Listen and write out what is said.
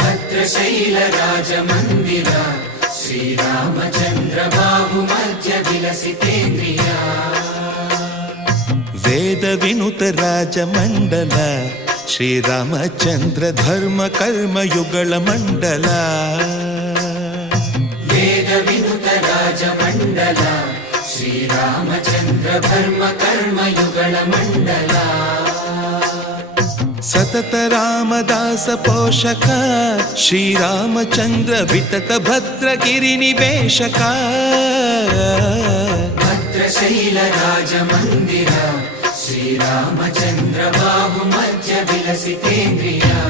भद्रशैलराजमन्दिर श्रीरामचन्द्र बाहुमध्य विलसितेन्द्रिया वेद विनुत राजमण्डल श्रीरामचन्द्र धर्म कर्म युगल मण्डल वेद विनुत राजमण्डल श्रीरामचन्द्र धर्म कर्म युगल मण्डल सतत रामदास पोषक श्रीरामचन्द्र वितत भद्रगिरि निवेशक भद्रशैलराजमन्दिर श्रीरामचन्द्र बाहुमध्य विलसितेन्द्रिया